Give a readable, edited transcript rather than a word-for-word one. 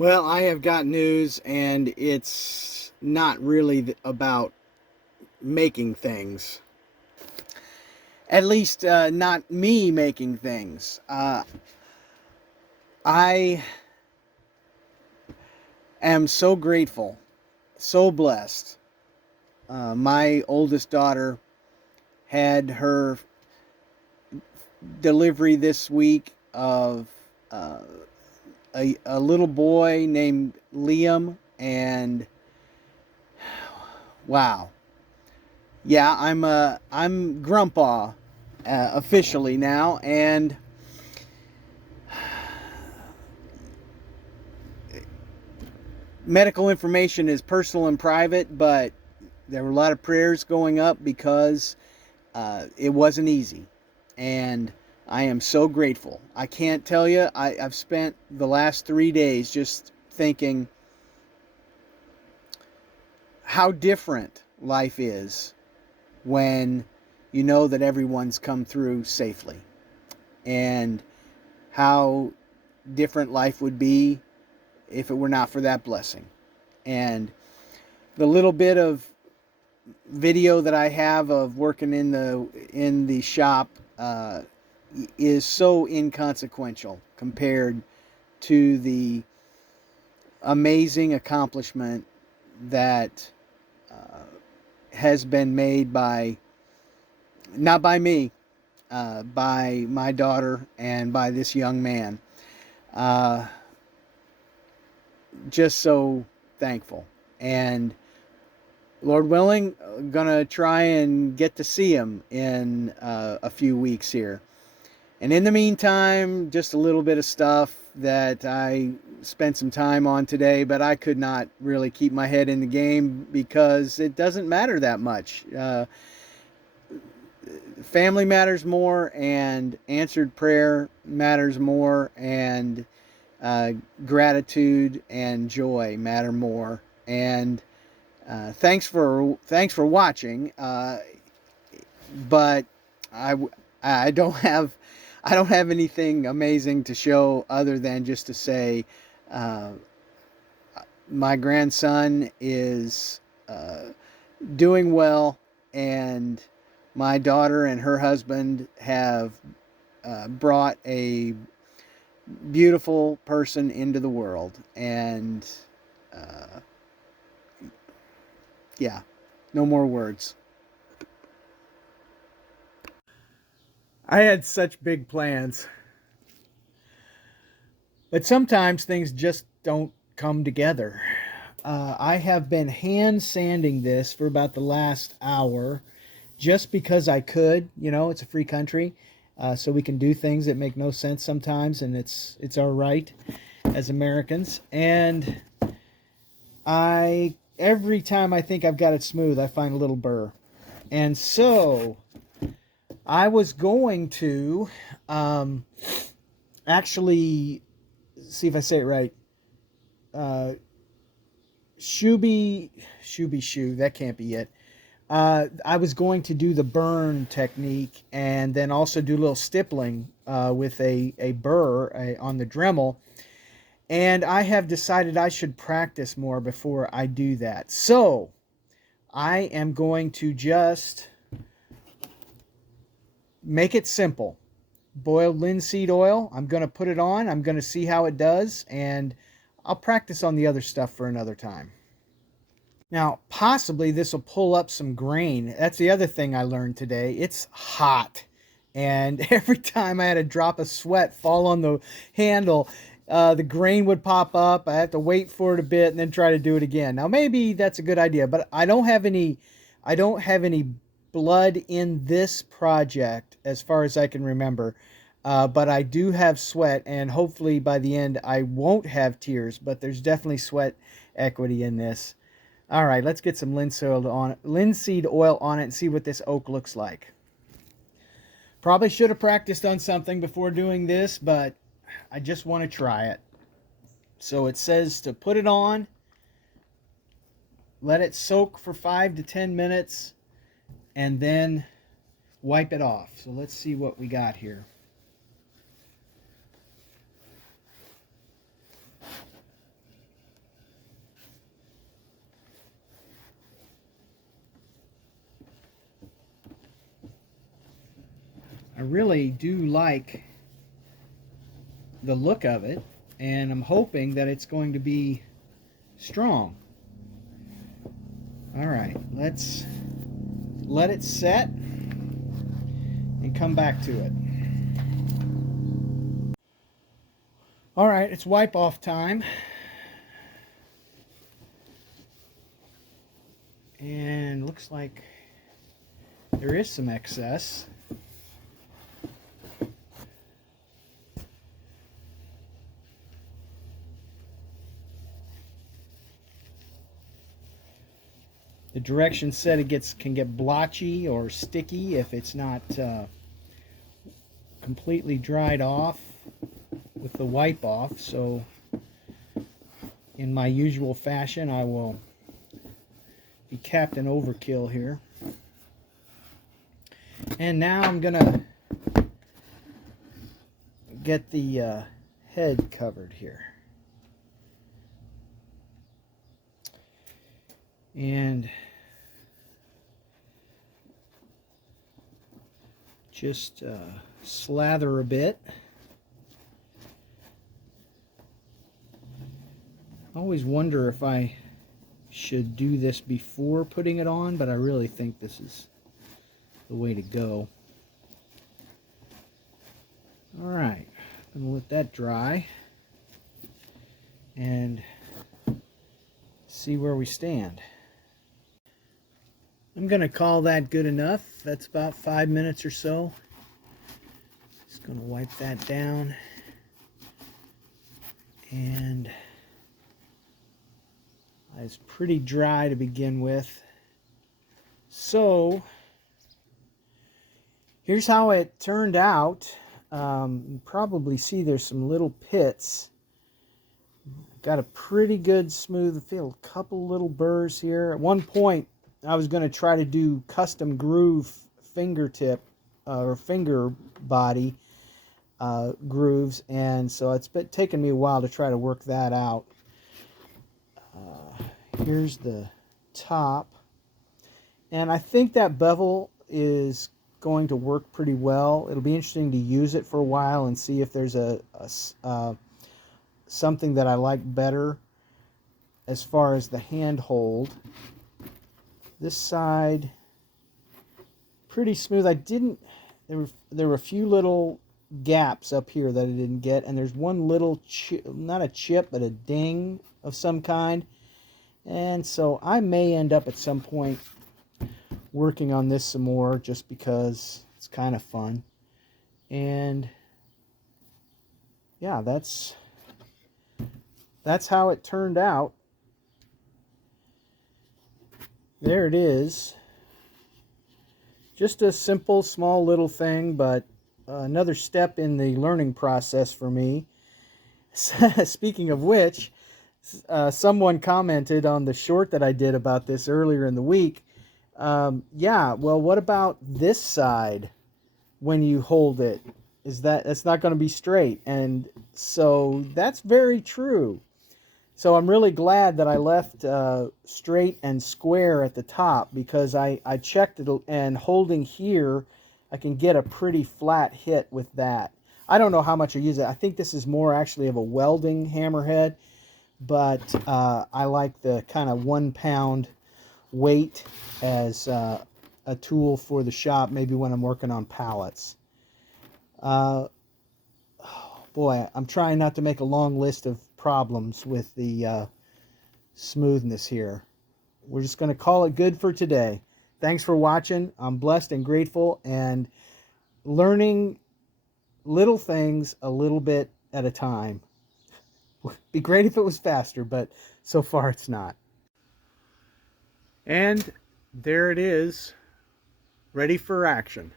Well, I have got news, and it's not really about making things. At least, not me making things. I am so grateful, so blessed. My oldest daughter had her delivery this week of uh, a little boy named Liam, and wow, yeah, I'm Grumpa officially now, and medical information is personal and private, but there were a lot of prayers going up because it wasn't easy, and I am so grateful. I can't tell you. I've spent the last 3 days just thinking how different life is when you know that everyone's come through safely, and how different life would be if it were not for that blessing. And the little bit of video that I have of working in the shop is so inconsequential compared to the amazing accomplishment that has been made by, not by me, by my daughter and by this young man. Uh, just so thankful. And Lord willing, gonna try and get to see him in a few weeks here. And in the meantime, just a little bit of stuff that I spent some time on today, but I could not really keep my head in the game because it doesn't matter that much. Family matters more, and answered prayer matters more, and uh, gratitude and joy matter more. And thanks for watching. But I I don't have I don't have anything amazing to show other than just to say uh, my grandson is doing well, and my daughter and her husband have brought a beautiful person into the world, and uh, yeah, no more words. I had such big plans, but sometimes things just don't come together. I have been hand sanding this for about the last hour just because I could. You know, it's a free country, so we can do things that make no sense sometimes, and it's our right as Americans. And I every time I think I've got it smooth, I find a little burr. And so I was going to um, actually see if I say it right. Uh, Shuby Shoe. That can't be it. I was going to do the burn technique and then also do a little stippling with a burr on the Dremel. And I have decided I should practice more before I do that. So I am going to just make it simple. Boiled linseed oil. I'm going to put it on. I'm going to see how it does. And I'll practice on the other stuff for another time. Now, possibly this will pull up some grain. That's the other thing I learned today. It's hot. And every time I had a drop of sweat fall on the handle, the grain would pop up. I have to wait for it a bit and then try to do it again. Now, maybe that's a good idea, but I don't have any blood in this project as far as I can remember. But I do have sweat, and hopefully by the end I won't have tears, but there's definitely sweat equity in this. All right, let's get some linseed oil on it and see what this oak looks like. Probably should have practiced on something before doing this, but I just want to try it. So it says to put it on, let it soak for 5 to 10 minutes, and then wipe it off. So let's see what we got here. I really do like the look of it, and I'm hoping that it's going to be strong. All right, let's let it set and come back to it. All right, it's wipe off time. And looks like there is some excess. The directions said it can get blotchy or sticky if it's not completely dried off with the wipe off. So in my usual fashion, I will be Captain Overkill here. And now I'm gonna get the head covered here. And just slather a bit. I always wonder if I should do this before putting it on, but I really think this is the way to go. All right, I'm gonna let that dry and see where we stand. I'm gonna call that good enough. That's about 5 minutes or so. Just gonna wipe that down, and it's pretty dry to begin with. So here's how it turned out. You probably see there's some little pits. Got a pretty good smooth feel. A couple little burrs here. At one point, I was going to try to do custom groove fingertip or finger body grooves, and so it's been taking me a while to try to work that out. Here's the top, and I think that bevel is going to work pretty well. It'll be interesting to use it for a while and see if there's something that I like better as far as the handhold. This side, pretty smooth. There were a few little gaps up here that I didn't get, and there's one little not a chip, but a ding of some kind. And so I may end up at some point working on this some more, just because it's kind of fun. And yeah, that's how it turned out. There it is. Just a simple, small little thing, but another step in the learning process for me. Speaking of which, someone commented on the short that I did about this earlier in the week. Yeah, well, what about this side when you hold it? That's not going to be straight. And so that's very true. So I'm really glad that I left straight and square at the top, because I checked it, and holding here, I can get a pretty flat hit with that. I don't know how much I use it. I think this is more actually of a welding hammerhead, but I like the kind of 1 pound weight as a tool for the shop, maybe when I'm working on pallets. Boy, I'm trying not to make a long list of problems with the smoothness here. We're just going to call it good for today. Thanks for watching. I'm blessed and grateful, and learning little things a little bit at a time. Would be great if it was faster, but so far it's not. And there it is, ready for action.